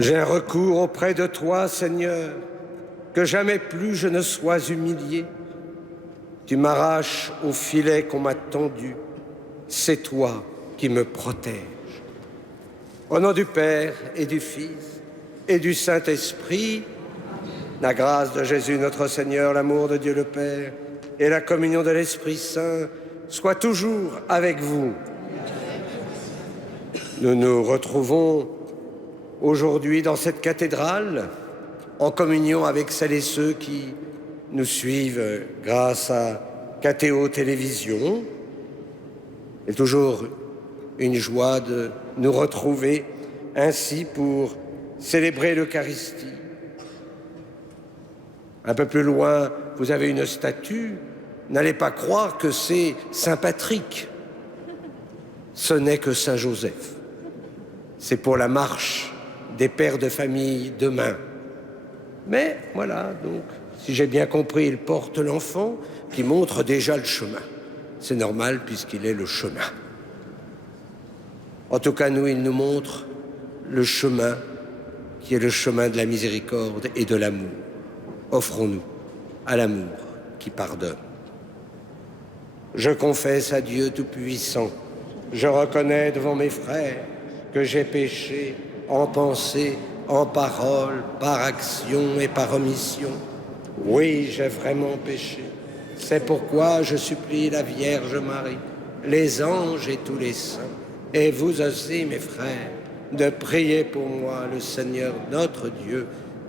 J'ai un recours auprès de toi, Seigneur, que jamais plus je ne sois humilié. Tu m'arraches au filet qu'on m'a tendu. C'est toi qui me protèges. Au nom du Père et du Fils et du Saint-Esprit, la grâce de Jésus notre Seigneur, l'amour de Dieu le Père et la communion de l'Esprit Saint soient toujours avec vous. Nous nous retrouvons aujourd'hui dans cette cathédrale en communion avec celles et ceux qui nous suivent grâce à KTO Télévision. C'est toujours une joie de nous retrouver ainsi pour célébrer l'Eucharistie. Un peu plus loin, vous avez une statue. N'allez pas croire que c'est Saint Patrick. Ce n'est que Saint Joseph. C'est pour la marche des pères de famille demain. Mais voilà, donc, si j'ai bien compris, il porte l'enfant qui montre déjà le chemin. C'est normal puisqu'il est le chemin. En tout cas, nous, il nous montre le chemin qui est le chemin de la miséricorde et de l'amour. Offrons-nous à l'amour qui pardonne. Je confesse à Dieu Tout-Puissant, je reconnais devant mes frères que j'ai péché en pensée, en parole, par action et par omission. Oui, j'ai vraiment péché. C'est pourquoi je supplie la Vierge Marie, les anges et tous les saints, et vous aussi, mes frères, de prier pour moi, le Seigneur notre Dieu,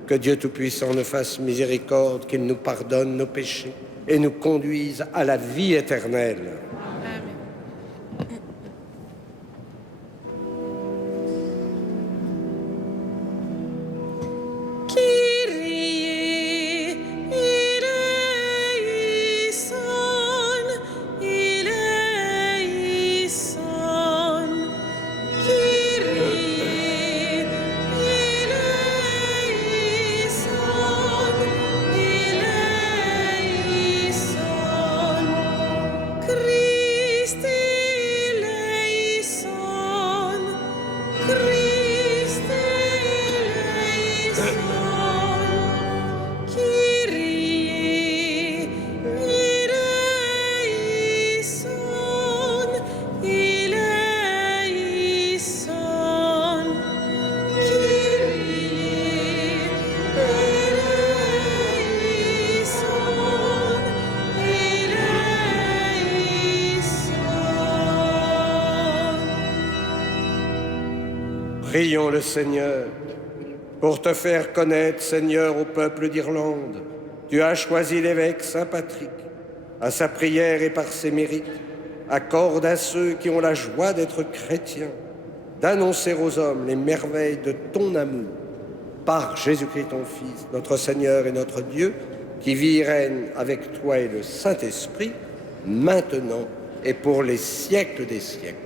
que Dieu Tout-Puissant nous fasse miséricorde, qu'il nous pardonne nos péchés et nous conduise à la vie éternelle. Prions le Seigneur. Pour te faire connaître, Seigneur, au peuple d'Irlande, tu as choisi l'évêque Saint Patrick. À sa prière et par ses mérites, accorde à ceux qui ont la joie d'être chrétiens, d'annoncer aux hommes les merveilles de ton amour, par Jésus-Christ ton Fils, notre Seigneur et notre Dieu, qui vit et règne avec toi et le Saint-Esprit, maintenant et pour les siècles des siècles.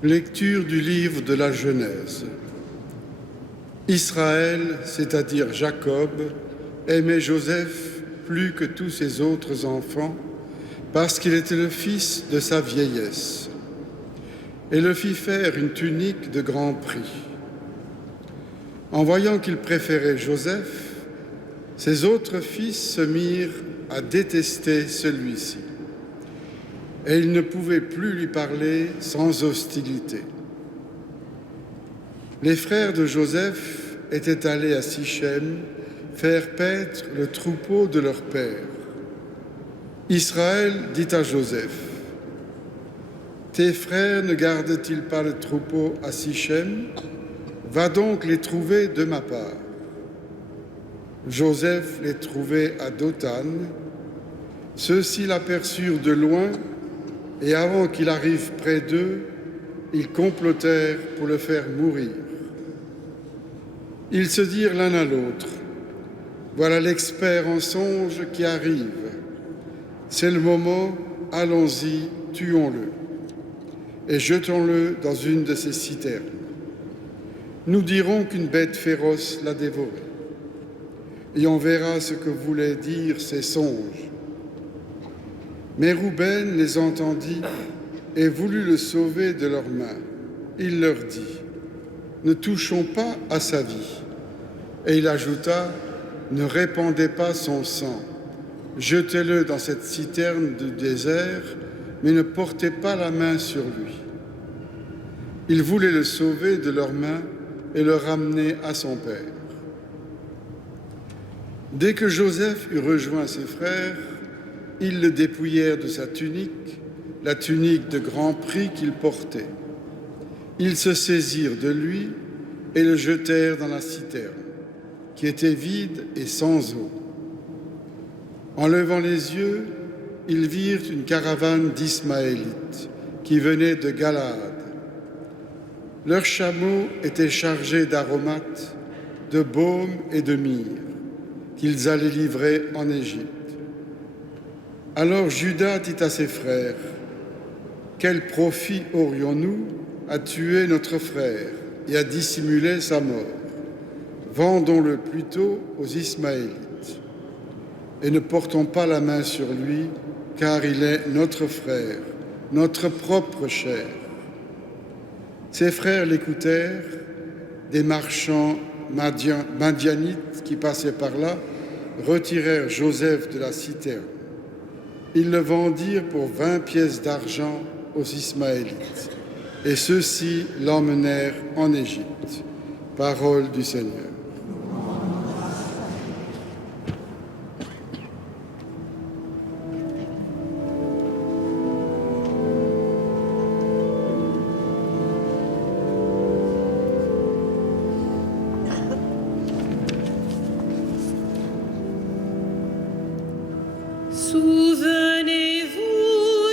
Lecture du livre de la Genèse. Israël, c'est-à-dire Jacob, aimait Joseph plus que tous ses autres enfants parce qu'il était le fils de sa vieillesse et le fit faire une tunique de grand prix. En voyant qu'il préférait Joseph, ses autres fils se mirent à détester celui-ci. Et il ne pouvait plus lui parler sans hostilité. Les frères de Joseph étaient allés à Sichem faire paître le troupeau de leur père. Israël dit à Joseph, « Tes frères ne gardent-ils pas le troupeau à Sichem? Va donc les trouver de ma part. » Joseph les trouvait à Dothan. Ceux-ci l'aperçurent de loin, et avant qu'il arrive près d'eux, ils complotèrent pour le faire mourir. Ils se dirent l'un à l'autre, « Voilà l'expert en songes qui arrive. C'est le moment, allons-y, tuons-le et jetons-le dans une de ces citernes. Nous dirons qu'une bête féroce l'a dévoré, et on verra ce que voulaient dire ces songes. Mais Rouben les entendit et voulut le sauver de leurs mains. Il leur dit, « Ne touchons pas à sa vie. » Et il ajouta, « Ne répandez pas son sang. Jetez-le dans cette citerne du désert, mais ne portez pas la main sur lui. » Ils voulaient le sauver de leurs mains et le ramener à son père. Dès que Joseph eut rejoint ses frères, ils le dépouillèrent de sa tunique, la tunique de grand prix qu'il portait. Ils se saisirent de lui et le jetèrent dans la citerne, qui était vide et sans eau. En levant les yeux, ils virent une caravane d'Ismaélites qui venait de Galaad. Leurs chameaux étaient chargés d'aromates, de baume et de myrrhe, qu'ils allaient livrer en Égypte. Alors Juda dit à ses frères, « Quel profit aurions-nous à tuer notre frère et à dissimuler sa mort? Vendons-le plutôt aux Ismaélites et ne portons pas la main sur lui, car il est notre frère, notre propre chair. » Ses frères l'écoutèrent, des marchands madianites qui passaient par là retirèrent Joseph de la citerne. Ils le vendirent pour 20 pièces d'argent aux Ismaélites, et ceux-ci l'emmenèrent en Égypte. Parole du Seigneur. Souvenez-vous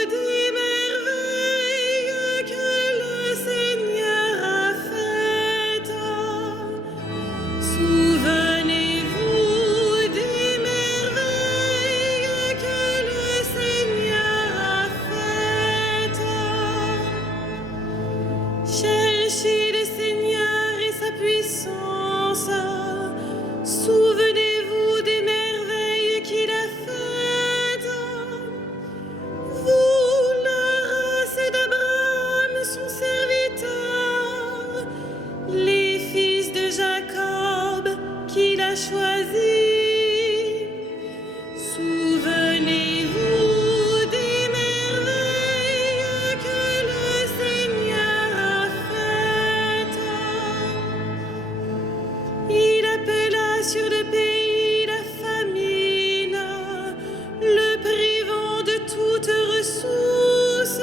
des merveilles que le Seigneur a faites. Souvenez-vous des merveilles que le Seigneur a faites. Cherchez le Seigneur et sa puissance. Souvenez-vous des merveilles qu'il a faites. Qu'il a choisi. Souvenez-vous des merveilles que le Seigneur a faites. Il appela sur le pays la famine, le privant de toute ressource.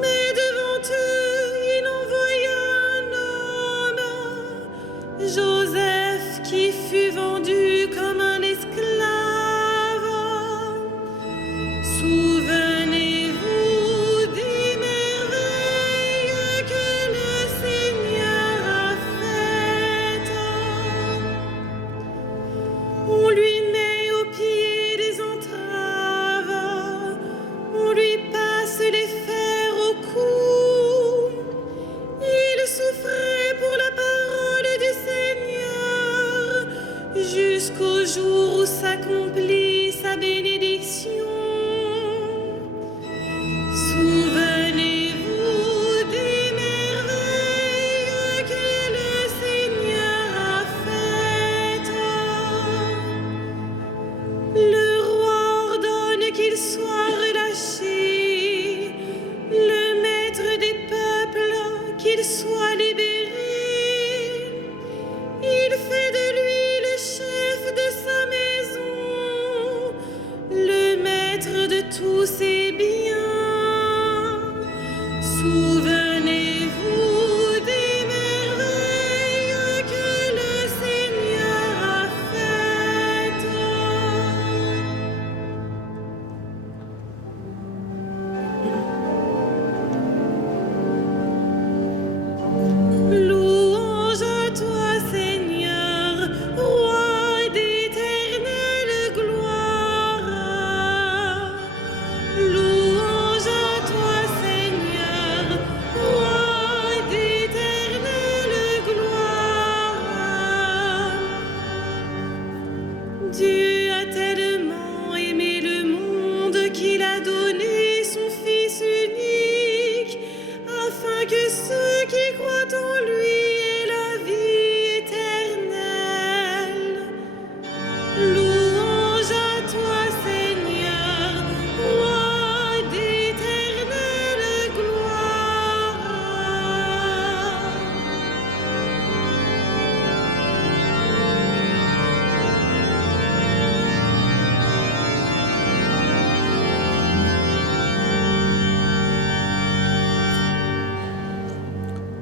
Mais devant eux, il envoya un homme, Joseph, qui fut vendu comme un esclave. Souvenez-vous des merveilles que le Seigneur a faites. On lui met au pied des entraves, on lui passe les fers au cou. Il souffrait pour la parole du Seigneur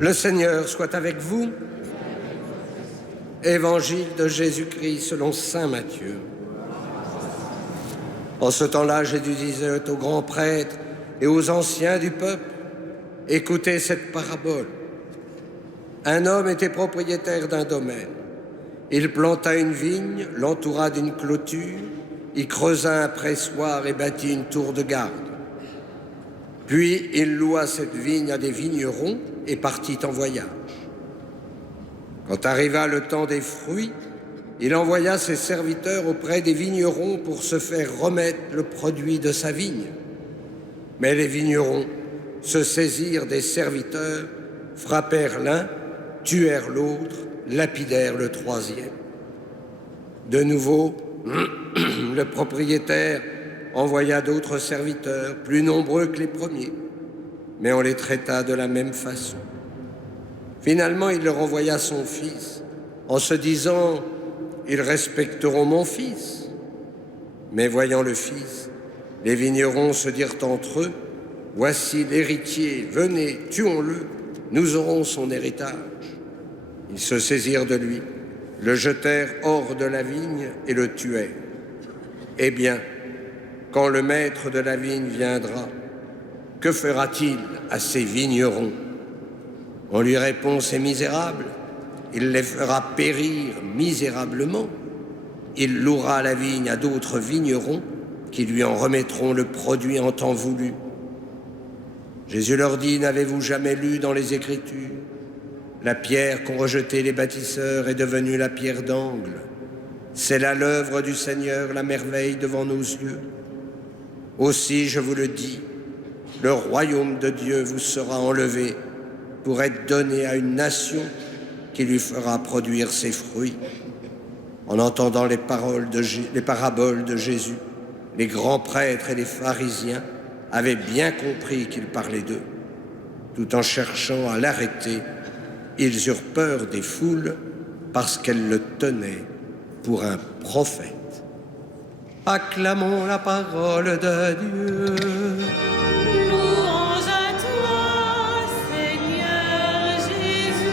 Le Seigneur soit avec vous. Évangile de Jésus-Christ selon saint Matthieu. En ce temps-là, Jésus disait aux grands prêtres et aux anciens du peuple, « Écoutez cette parabole. Un homme était propriétaire d'un domaine. Il planta une vigne, l'entoura d'une clôture, il creusa un pressoir et bâtit une tour de garde. Puis il loua cette vigne à des vignerons et partit en voyage. Quand arriva le temps des fruits, il envoya ses serviteurs auprès des vignerons pour se faire remettre le produit de sa vigne. Mais les vignerons se saisirent des serviteurs, frappèrent l'un, tuèrent l'autre, lapidèrent le troisième. De nouveau, le propriétaire envoya d'autres serviteurs, plus nombreux que les premiers, mais on les traita de la même façon. Finalement, il leur envoya son fils, en se disant « Ils respecteront mon fils ». Mais voyant le fils, les vignerons se dirent entre eux « Voici l'héritier, venez, tuons-le, nous aurons son héritage ». Ils se saisirent de lui, le jetèrent hors de la vigne et le tuèrent. Eh bien, quand le maître de la vigne viendra, que fera-t-il à ces vignerons? On lui répond, ces misérables, il les fera périr misérablement. Il louera la vigne à d'autres vignerons qui lui en remettront le produit en temps voulu. Jésus leur dit, n'avez-vous jamais lu dans les Écritures? La pierre qu'ont rejetée les bâtisseurs est devenue la pierre d'angle. C'est là l'œuvre du Seigneur, la merveille devant nos yeux. Aussi, je vous le dis, le royaume de Dieu vous sera enlevé pour être donné à une nation qui lui fera produire ses fruits. En entendant les paraboles de Jésus, les grands prêtres et les pharisiens avaient bien compris qu'il parlait d'eux. Tout en cherchant à l'arrêter, ils eurent peur des foules parce qu'elles le tenaient pour un prophète. Acclamons la parole de Dieu. Louange à toi, Seigneur Jésus.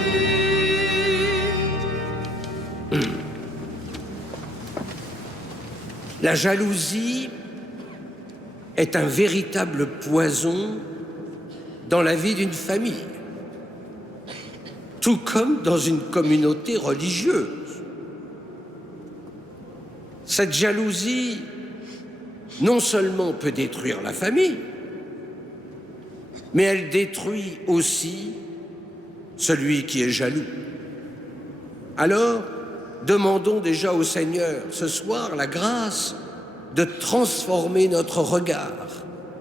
La jalousie est un véritable poison dans la vie d'une famille, tout comme dans une communauté religieuse. Cette jalousie, non seulement peut détruire la famille, mais elle détruit aussi celui qui est jaloux. Alors, demandons déjà au Seigneur ce soir la grâce de transformer notre regard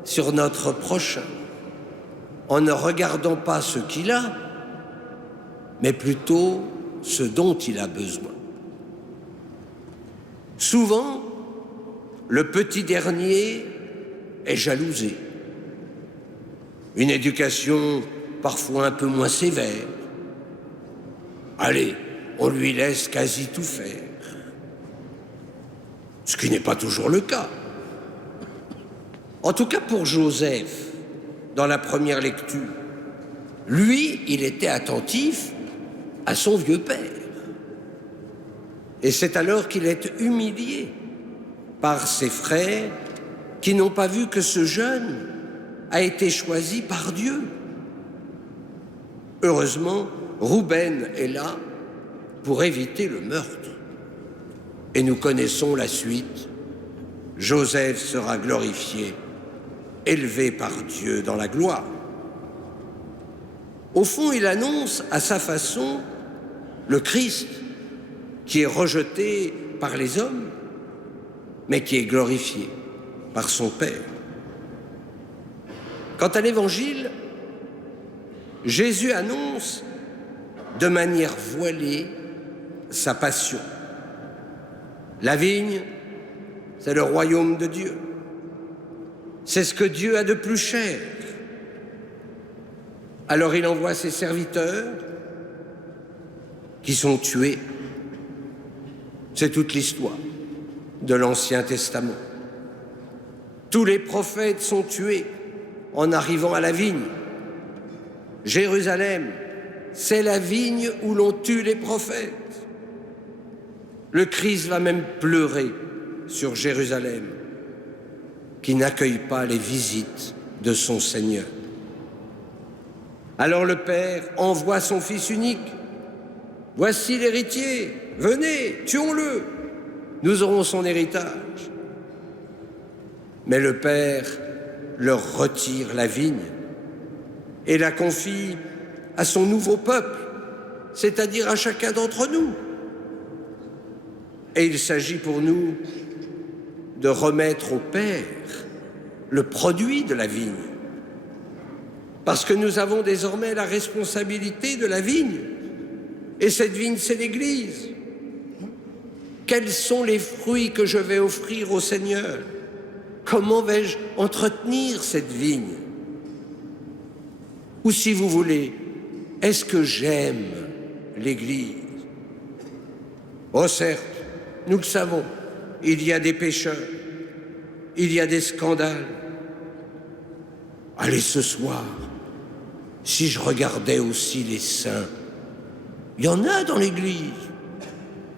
sur notre prochain, en ne regardant pas ce qu'il a, mais plutôt ce dont il a besoin. Souvent, le petit dernier est jalousé. Une éducation parfois un peu moins sévère. Allez, on lui laisse quasi tout faire. Ce qui n'est pas toujours le cas. En tout cas pour Joseph, dans la première lecture, lui, il était attentif à son vieux père. Et c'est alors qu'il est humilié par ses frères qui n'ont pas vu que ce jeune a été choisi par Dieu. Heureusement, Rouben est là pour éviter le meurtre. Et nous connaissons la suite. Joseph sera glorifié, élevé par Dieu dans la gloire. Au fond, il annonce à sa façon le Christ, qui est rejeté par les hommes, mais qui est glorifié par son Père. Quant à l'Évangile, Jésus annonce de manière voilée sa passion. La vigne, c'est le royaume de Dieu. C'est ce que Dieu a de plus cher. Alors il envoie ses serviteurs qui sont tués. C'est toute l'histoire de l'Ancien Testament. Tous les prophètes sont tués en arrivant à la vigne. Jérusalem c'est la vigne où l'on tue les prophètes. Le Christ va même pleurer sur Jérusalem, qui n'accueille pas les visites de son Seigneur. Alors le Père envoie son Fils unique. Voici l'héritier, venez, tuons-le, nous aurons son héritage. Mais le Père leur retire la vigne et la confie à son nouveau peuple, c'est-à-dire à chacun d'entre nous. Et il s'agit pour nous de remettre au Père le produit de la vigne, parce que nous avons désormais la responsabilité de la vigne, et cette vigne, c'est l'Église. Quels sont les fruits que je vais offrir au Seigneur? Comment vais-je entretenir cette vigne? Ou si vous voulez, est-ce que j'aime l'Église? Oh certes, nous le savons, il y a des pécheurs, il y a des scandales. Allez, ce soir, si je regardais aussi les saints, il y en a dans l'Église,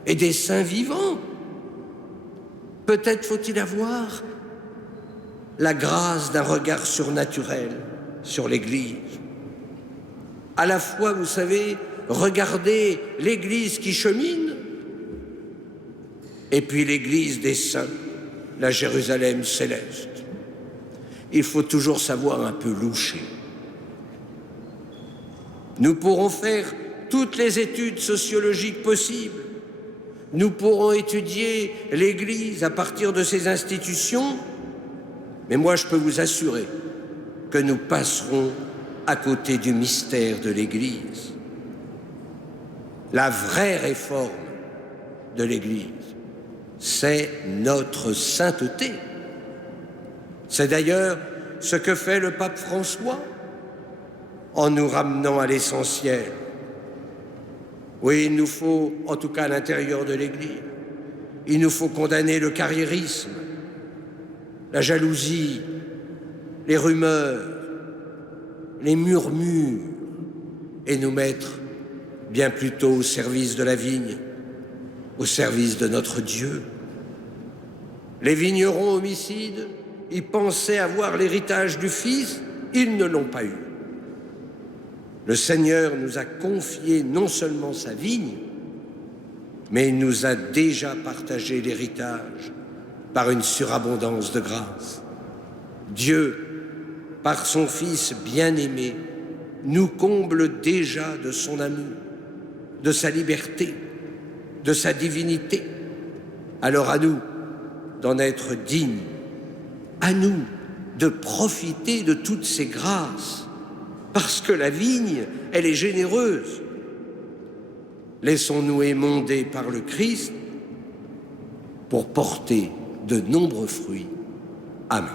et des saints vivants. Peut-être faut-il avoir la grâce d'un regard surnaturel sur l'Église. À la fois, vous savez, regarder l'Église qui chemine, et puis l'Église des saints, la Jérusalem céleste. Il faut toujours savoir un peu loucher. Nous pourrons faire toutes les études sociologiques possibles. Nous pourrons étudier l'Église à partir de ses institutions, mais moi je peux vous assurer que nous passerons à côté du mystère de l'Église. La vraie réforme de l'Église, c'est notre sainteté. C'est d'ailleurs ce que fait le pape François en nous ramenant à l'essentiel. Oui, il nous faut, en tout cas à l'intérieur de l'Église, il nous faut condamner le carriérisme, la jalousie, les rumeurs, les murmures, et nous mettre bien plutôt au service de la vigne, au service de notre Dieu. Les vignerons homicides, ils pensaient avoir l'héritage du Fils, ils ne l'ont pas eu. Le Seigneur nous a confié non seulement sa vigne, mais il nous a déjà partagé l'héritage par une surabondance de grâce. Dieu, par son Fils bien-aimé, nous comble déjà de son amour, de sa liberté, de sa divinité. Alors à nous d'en être dignes, à nous de profiter de toutes ces grâces, parce que la vigne, elle est généreuse. Laissons-nous émonder par le Christ pour porter de nombreux fruits. Amen.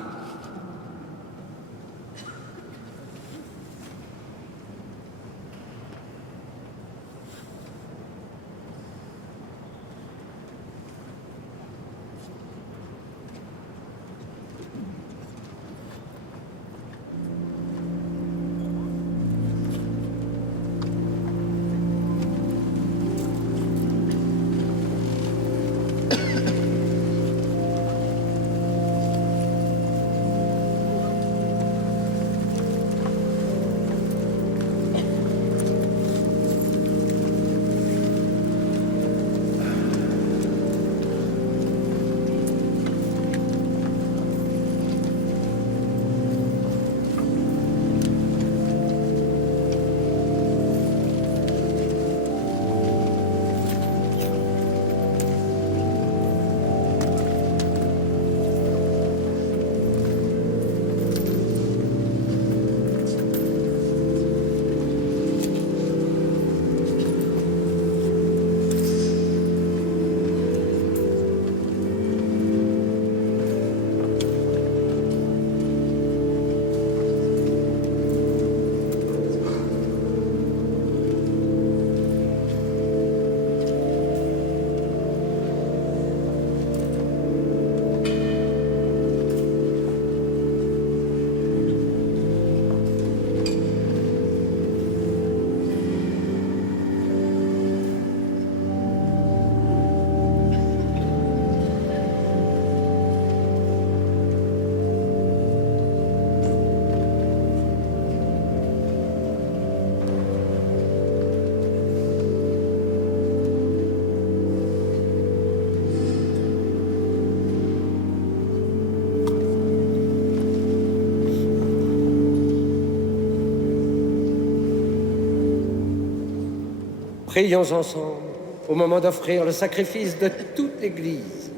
Prions ensemble au moment d'offrir le sacrifice de toute l'Église.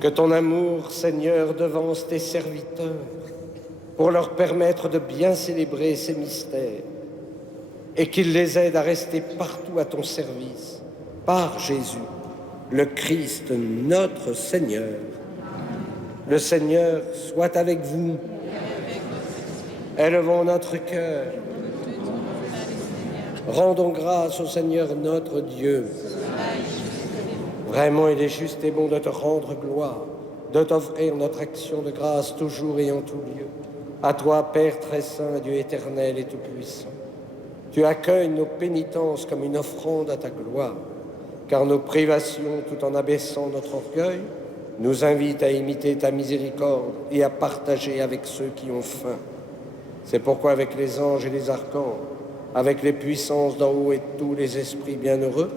Que ton amour, Seigneur, devance tes serviteurs pour leur permettre de bien célébrer ces mystères et qu'il les aide à rester partout à ton service, par Jésus, le Christ, notre Seigneur. Le Seigneur soit avec vous. Élevons notre cœur. Rendons grâce au Seigneur notre Dieu. Vraiment, il est juste et bon de te rendre gloire, de t'offrir notre action de grâce toujours et en tout lieu. À toi, Père très saint, Dieu éternel et tout-puissant. Tu accueilles nos pénitences comme une offrande à ta gloire, car nos privations, tout en abaissant notre orgueil, nous invitent à imiter ta miséricorde et à partager avec ceux qui ont faim. C'est pourquoi avec les anges et les archanges, avec les puissances d'en haut et tous les esprits bienheureux,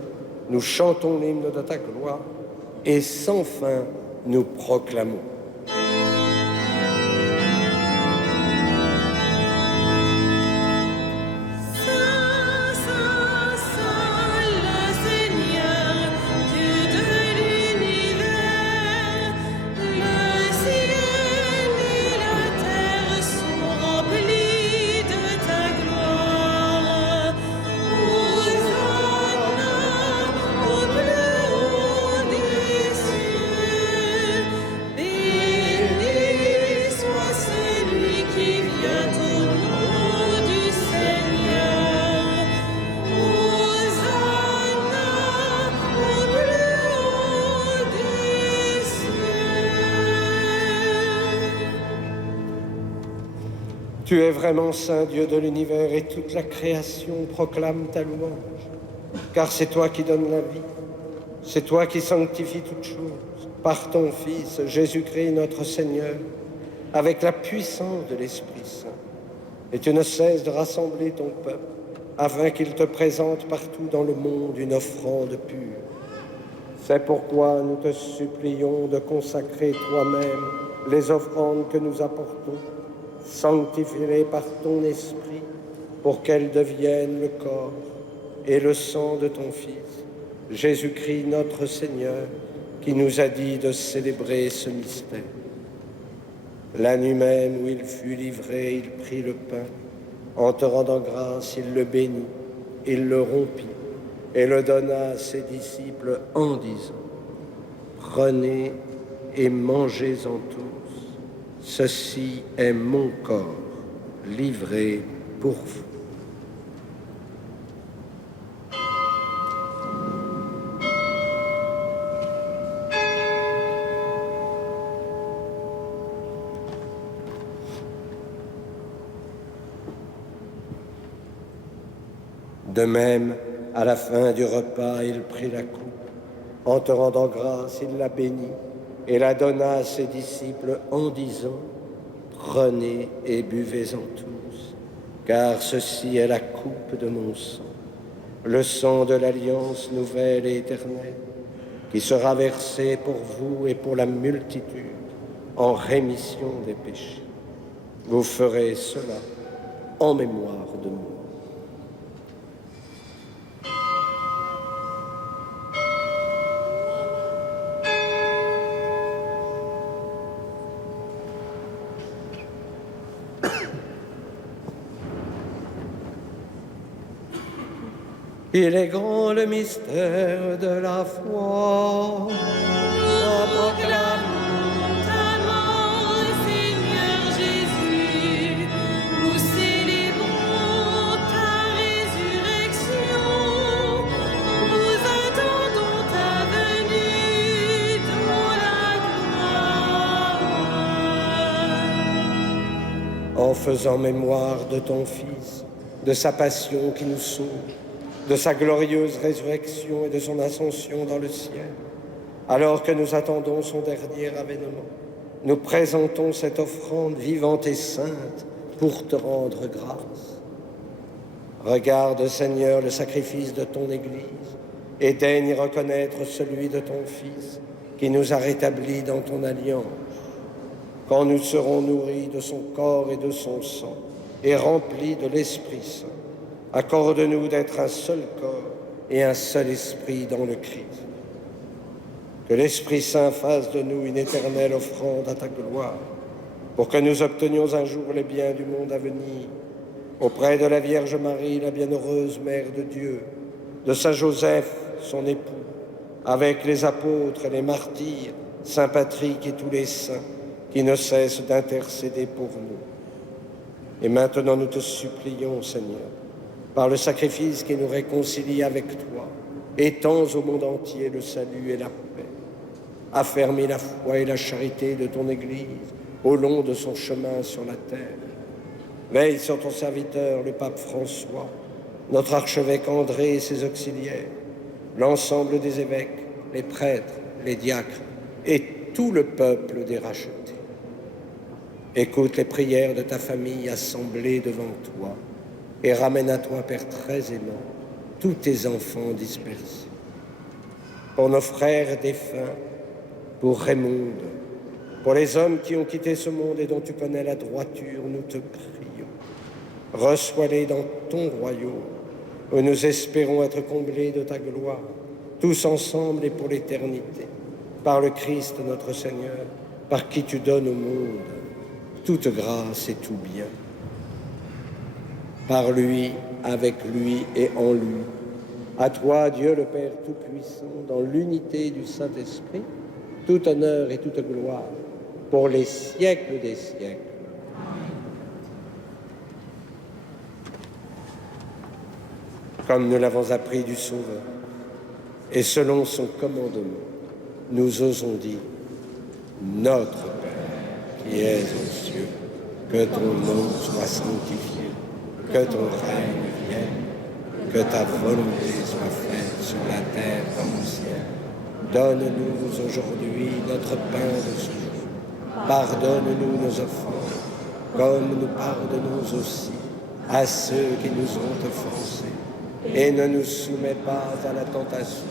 nous chantons l'hymne de ta gloire et sans fin nous proclamons. Tu es vraiment saint, Dieu de l'univers, et toute la création proclame ta louange. Car c'est toi qui donnes la vie, c'est toi qui sanctifies toutes choses, par ton Fils, Jésus-Christ, notre Seigneur, avec la puissance de l'Esprit Saint. Et tu ne cesses de rassembler ton peuple, afin qu'il te présente partout dans le monde une offrande pure. C'est pourquoi nous te supplions de consacrer toi-même les offrandes que nous apportons, sanctifie-les par ton esprit, pour qu'elles deviennent le corps et le sang de ton Fils, Jésus-Christ notre Seigneur, qui nous a dit de célébrer ce mystère. La nuit même où il fut livré, il prit le pain. En te rendant grâce, il le bénit, il le rompit et le donna à ses disciples en disant : « Prenez et mangez-en tous. Ceci est mon corps, livré pour vous. » De même, à la fin du repas, il prit la coupe. En te rendant grâce, il la bénit et la donna à ses disciples en disant : « Prenez et buvez-en tous, car ceci est la coupe de mon sang, le sang de l'alliance nouvelle et éternelle, qui sera versé pour vous et pour la multitude en rémission des péchés. Vous ferez cela en mémoire de moi. » Il est grand le mystère de la foi. Nous proclamons ta mort, Seigneur Jésus. Nous célébrons ta résurrection. Nous attendons ta venue dans la gloire. En faisant mémoire de ton Fils, de sa passion qui nous sauve, de sa glorieuse résurrection et de son ascension dans le ciel, alors que nous attendons son dernier avènement, nous présentons cette offrande vivante et sainte pour te rendre grâce. Regarde, Seigneur, le sacrifice de ton Église et daigne reconnaître celui de ton Fils qui nous a rétablis dans ton alliance. Quand nous serons nourris de son corps et de son sang et remplis de l'Esprit Saint, Accorde-nous d'être un seul corps et un seul esprit dans le Christ. Que l'Esprit Saint fasse de nous une éternelle offrande à ta gloire, pour que nous obtenions un jour les biens du monde à venir, auprès de la Vierge Marie, la bienheureuse Mère de Dieu, de Saint Joseph, son époux, avec les apôtres et les martyrs, Saint Patrick et tous les saints, qui ne cessent d'intercéder pour nous. Et maintenant nous te supplions, Seigneur, par le sacrifice qui nous réconcilie avec toi, étends au monde entier le salut et la paix. Affermis la foi et la charité de ton Église au long de son chemin sur la terre. Veille sur ton serviteur, le pape François, notre archevêque André et ses auxiliaires, l'ensemble des évêques, les prêtres, les diacres et tout le peuple des rachetés. Écoute les prières de ta famille assemblée devant toi et ramène à toi, Père très aimant, tous tes enfants dispersés. Pour nos frères défunts, pour Raymond, pour les hommes qui ont quitté ce monde et dont tu connais la droiture, nous te prions. Reçois-les dans ton royaume, où nous espérons être comblés de ta gloire, tous ensemble et pour l'éternité, par le Christ notre Seigneur, par qui tu donnes au monde toute grâce et tout bien. Par lui, avec lui et en lui, à toi, Dieu le Père Tout-Puissant, dans l'unité du Saint-Esprit, tout honneur et toute gloire, pour les siècles des siècles. Comme nous l'avons appris du Sauveur, et selon son commandement, nous osons dire, Notre Père, qui es aux cieux, que ton nom soit sanctifié, que ton règne vienne, que ta volonté soit faite sur la terre comme au ciel. Donne-nous aujourd'hui notre pain de ce jour. Pardonne-nous nos offenses, comme nous pardonnons aussi à ceux qui nous ont offensés. Et ne nous soumets pas à la tentation,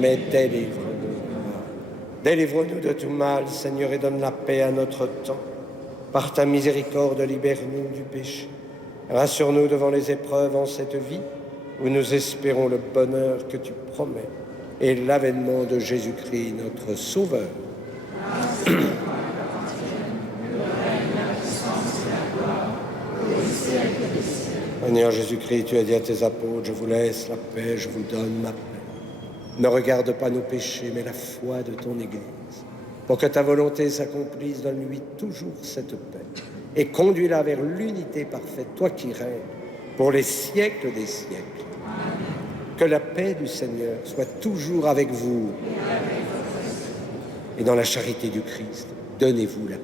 mais délivre-nous du mal. Délivre-nous de tout mal, Seigneur, et donne la paix à notre temps. Par ta miséricorde, libère-nous du péché. Rassure-nous devant les épreuves en cette vie, où nous espérons le bonheur que tu promets et l'avènement de Jésus-Christ, notre Sauveur. Seigneur Jésus-Christ, tu as dit à tes apôtres, je vous laisse la paix, je vous donne ma paix. Ne regarde pas nos péchés, mais la foi de ton Église. Pour que ta volonté s'accomplisse, donne-lui toujours cette paix et conduis-la vers l'unité parfaite, toi qui règnes pour les siècles des siècles. Que la paix du Seigneur soit toujours avec vous. Et dans la charité du Christ, donnez-vous la paix.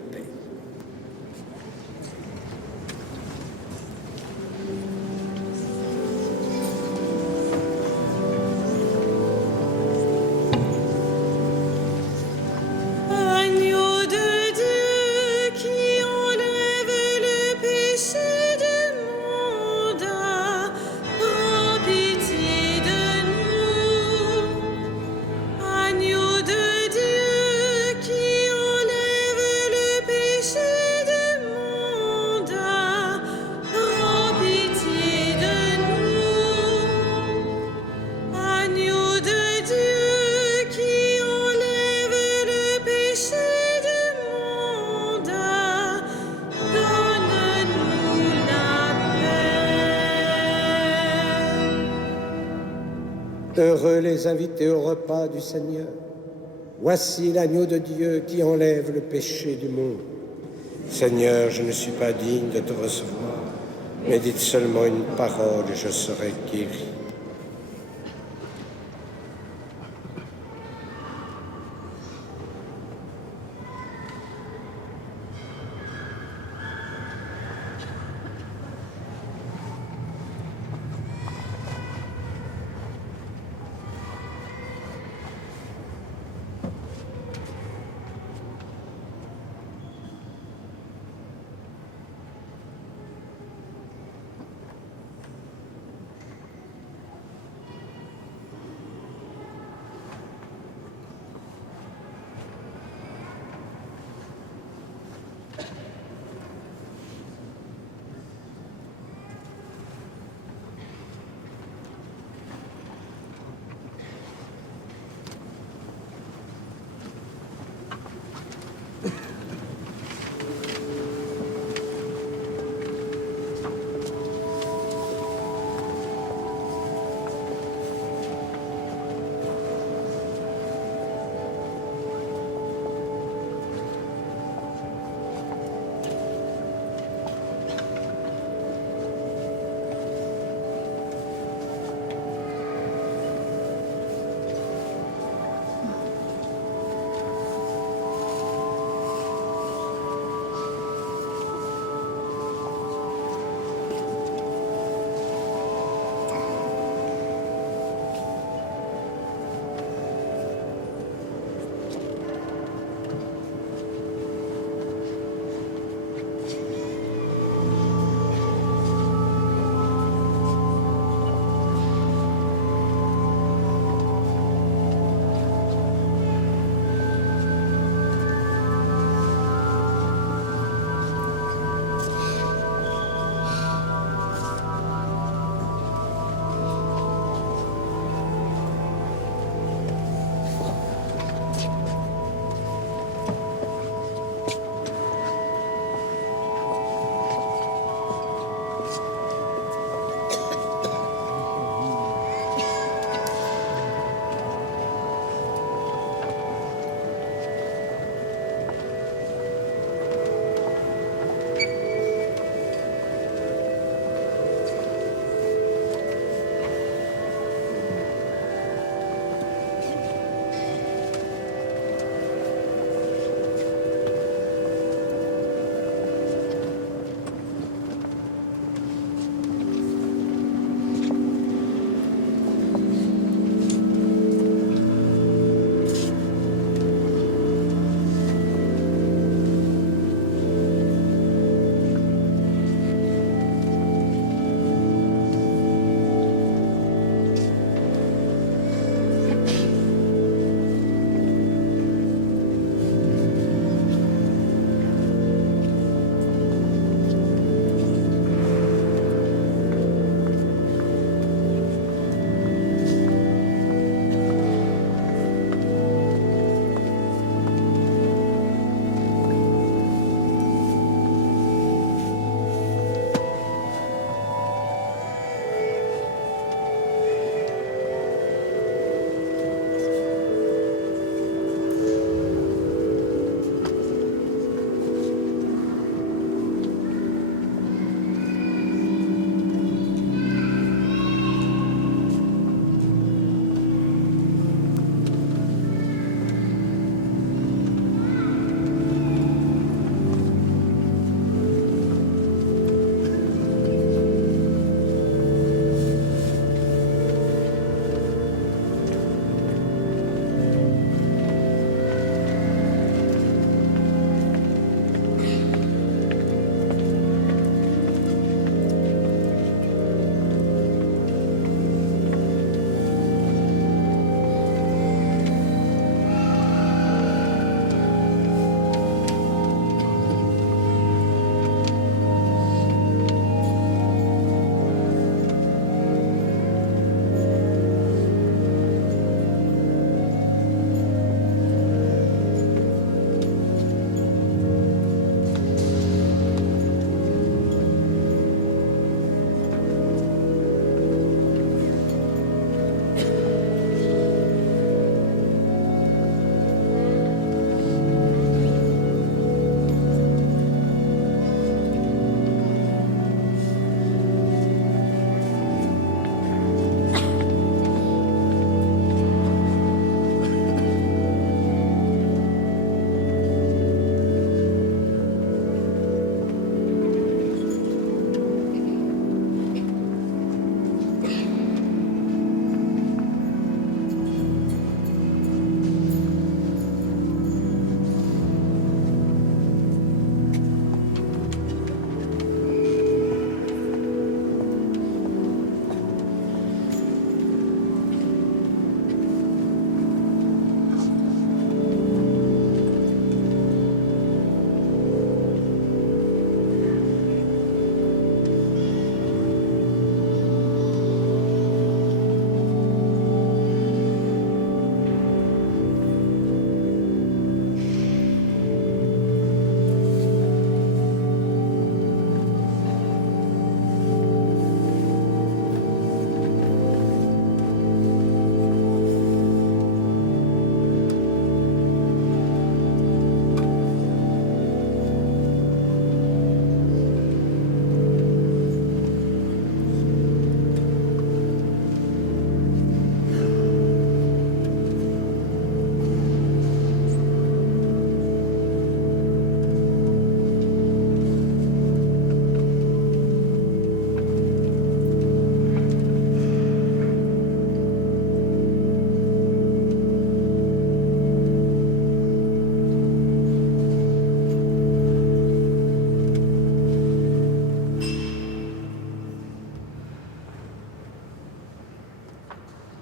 Heureux les invités au repas du Seigneur. Voici l'agneau de Dieu qui enlève le péché du monde. Seigneur, je ne suis pas digne de te recevoir, mais dites seulement une parole et je serai guéri.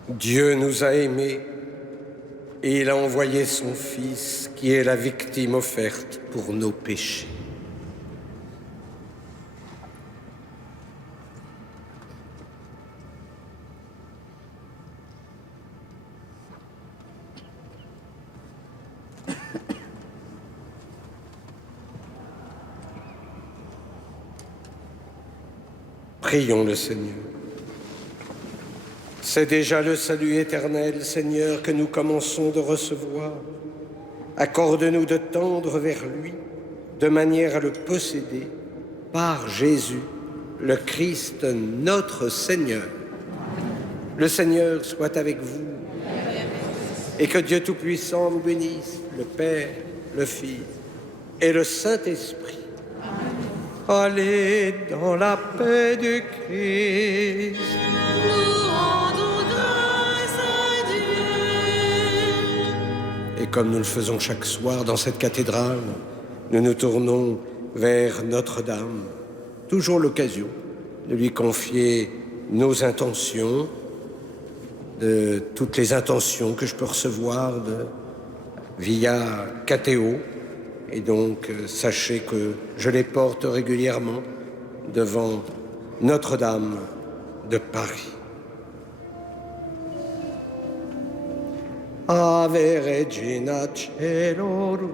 Dieu nous a aimés et il a envoyé son Fils qui est la victime offerte pour nos péchés. Prions le Seigneur. C'est déjà le salut éternel, Seigneur, que nous commençons de recevoir. Accorde-nous de tendre vers lui, de manière à le posséder, par Jésus, le Christ, notre Seigneur. Le Seigneur soit avec vous, et que Dieu Tout-Puissant vous bénisse, le Père, le Fils et le Saint-Esprit. Allez dans la paix du Christ. Nous rendons grâce à Dieu. Et comme nous le faisons chaque soir dans cette cathédrale, nous nous tournons vers Notre-Dame, toujours l'occasion de lui confier nos intentions, de toutes les intentions que je peux recevoir via Catéo. Et donc, sachez que je les porte régulièrement devant Notre-Dame de Paris. Ave Regina Caelorum.